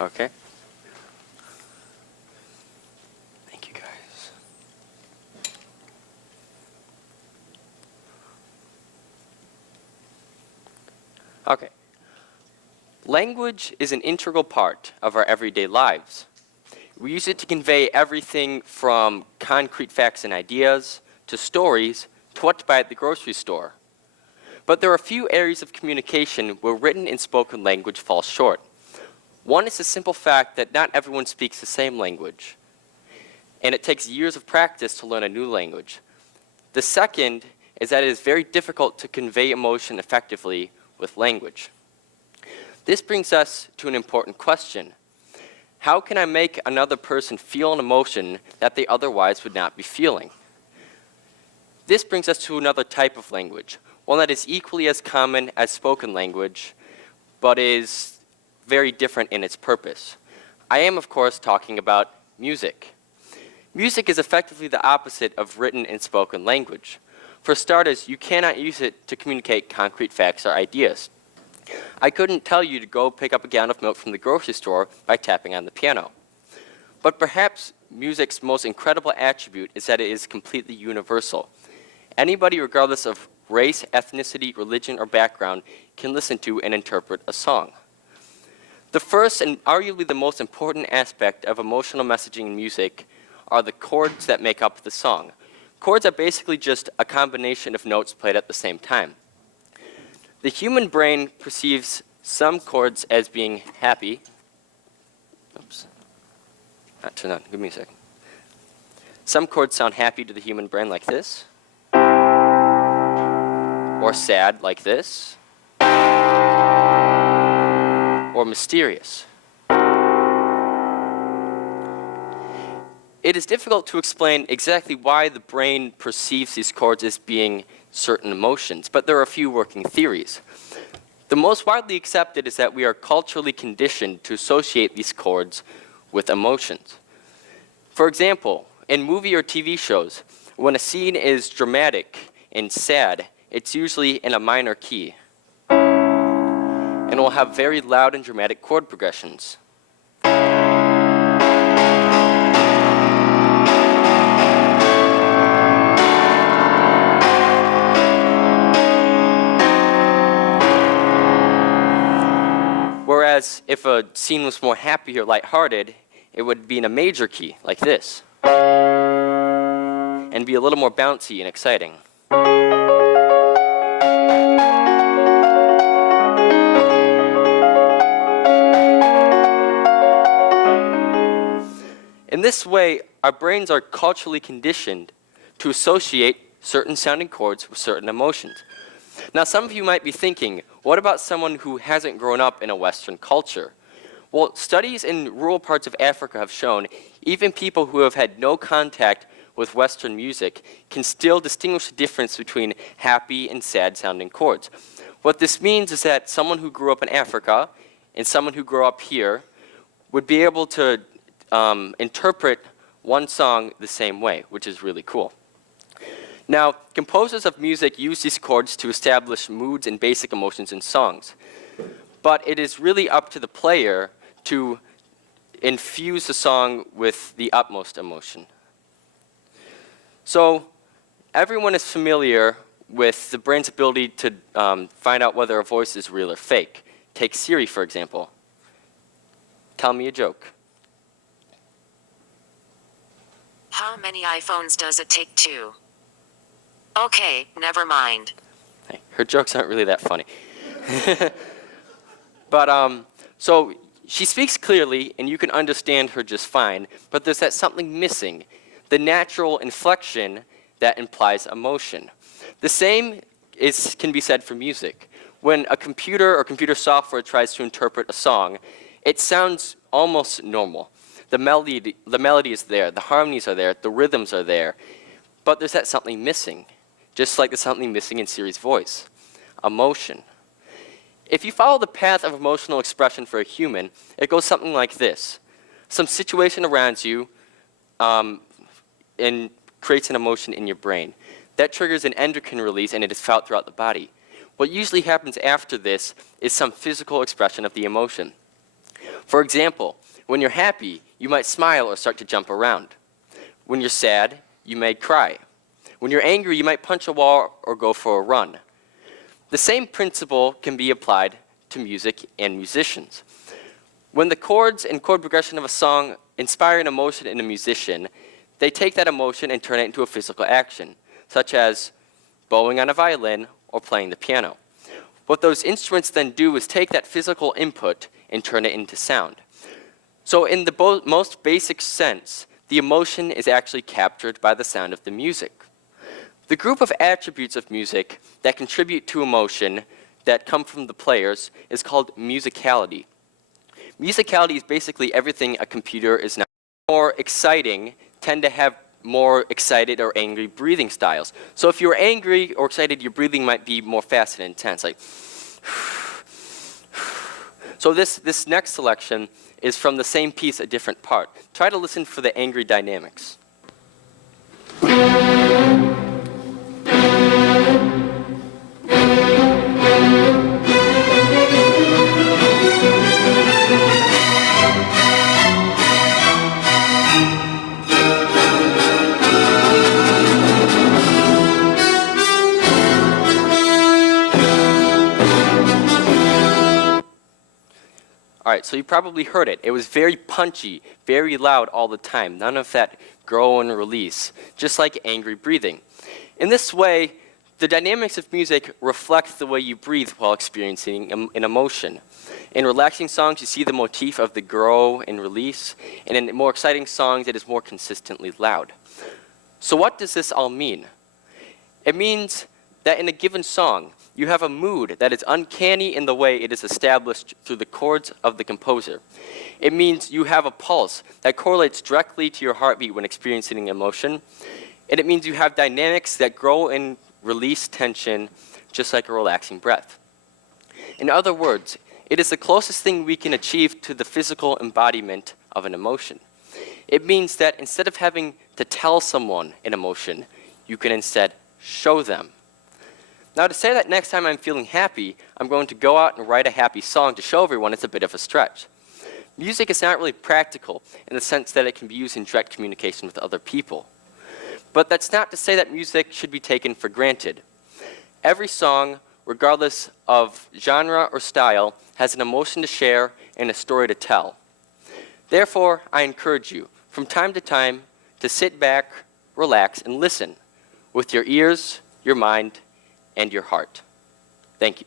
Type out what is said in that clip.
Okay. Thank you, guys. Okay. Language is an integral part of our everyday lives. We use it to convey everything from concrete facts and ideas to stories to what to buy at the grocery store. But there are a few areas of communication where written and spoken language fall short. One is the simple fact that not everyone speaks the same language, and it takes years of practice to learn a new language. The second is that it is very difficult to convey emotion effectively with language. This brings us to an important question. How can I make another person feel an emotion that they otherwise would not be feeling? This brings us to another type of language, one that is equally as common as spoken language, but is very different in its purpose. I am, of course, talking about music. Music is effectively the opposite of written and spoken language. For starters, you cannot use it to communicate concrete facts or ideas. I couldn't tell you to go pick up a gallon of milk from the grocery store by tapping on the piano. But perhaps music's most incredible attribute is that it is completely universal. Anybody, regardless of race, ethnicity, religion, or background, can listen to and interpret a song. The first and arguably the most important aspect of emotional messaging in music are the chords that make up the song. Chords are basically just a combination of notes played at the same time. The human brain perceives some chords as being happy. Oops. Not turn on. Give me a second. Some chords sound happy to the human brain like this, or sad like this, or mysterious. It is difficult to explain exactly why the brain perceives these chords as being certain emotions, but there are a few working theories. The most widely accepted is that we are culturally conditioned to associate these chords with emotions. For example, in movie or TV shows, when a scene is dramatic and sad, it's usually in a minor key, and will have very loud and dramatic chord progressions. Whereas if a scene was more happy or lighthearted, it would be in a major key, like this, and be a little more bouncy and exciting. In this way, our brains are culturally conditioned to associate certain sounding chords with certain emotions. Now, some of you might be thinking, what about someone who hasn't grown up in a Western culture? Well, studies in rural parts of Africa have shown even people who have had no contact with Western music can still distinguish the difference between happy and sad sounding chords. What this means is that someone who grew up in Africa and someone who grew up here would be able to interpret one song the same way, which is really cool. Now, composers of music use these chords to establish moods and basic emotions in songs. But it is really up to the player to infuse the song with the utmost emotion. So, everyone is familiar with the brain's ability to find out whether a voice is real or fake. Take Siri, for example. Tell me a joke. How many iPhones does it take to? Okay, never mind. Hey, her jokes aren't really that funny. But, so she speaks clearly and you can understand her just fine, but there's that something missing, the natural inflection that implies emotion. The same can be said for music. When a computer or computer software tries to interpret a song, it sounds almost normal. The melody is there, the harmonies are there, the rhythms are there, but there's that something missing, just like there's something missing in Siri's voice, emotion. If you follow the path of emotional expression for a human, it goes something like this. Some situation around you and creates an emotion in your brain. That triggers an endocrine release and it is felt throughout the body. What usually happens after this is some physical expression of the emotion. For example, when you're happy, you might smile or start to jump around. When you're sad, you may cry. When you're angry, you might punch a wall or go for a run. The same principle can be applied to music and musicians. When the chords and chord progression of a song inspire an emotion in a musician, they take that emotion and turn it into a physical action, such as bowing on a violin or playing the piano. What those instruments then do is take that physical input and turn it into sound. So in the most basic sense, the emotion is actually captured by the sound of the music. The group of attributes of music that contribute to emotion that come from the players is called musicality. Musicality is basically everything a computer is now. More exciting tend to have more excited or angry breathing styles. So if you're angry or excited, your breathing might be more fast and intense, like. So this next selection is from the same piece, a different part. Try to listen for the angry dynamics. All right, so you probably heard it. It was very punchy, very loud all the time. None of that grow and release, just like angry breathing. In this way, the dynamics of music reflect the way you breathe while experiencing an emotion. In relaxing songs, you see the motif of the grow and release, and in more exciting songs, it is more consistently loud. So what does this all mean? It means that in a given song, you have a mood that is uncanny in the way it is established through the chords of the composer. It means you have a pulse that correlates directly to your heartbeat when experiencing emotion. And it means you have dynamics that grow and release tension just like a relaxing breath. In other words, it is the closest thing we can achieve to the physical embodiment of an emotion. It means that instead of having to tell someone an emotion, you can instead show them. Now, to say that next time I'm feeling happy, I'm going to go out and write a happy song to show everyone, it's a bit of a stretch. Music is not really practical in the sense that it can be used in direct communication with other people. But that's not to say that music should be taken for granted. Every song, regardless of genre or style, has an emotion to share and a story to tell. Therefore, I encourage you, from time to time, to sit back, relax, and listen with your ears, your mind, and your heart. Thank you.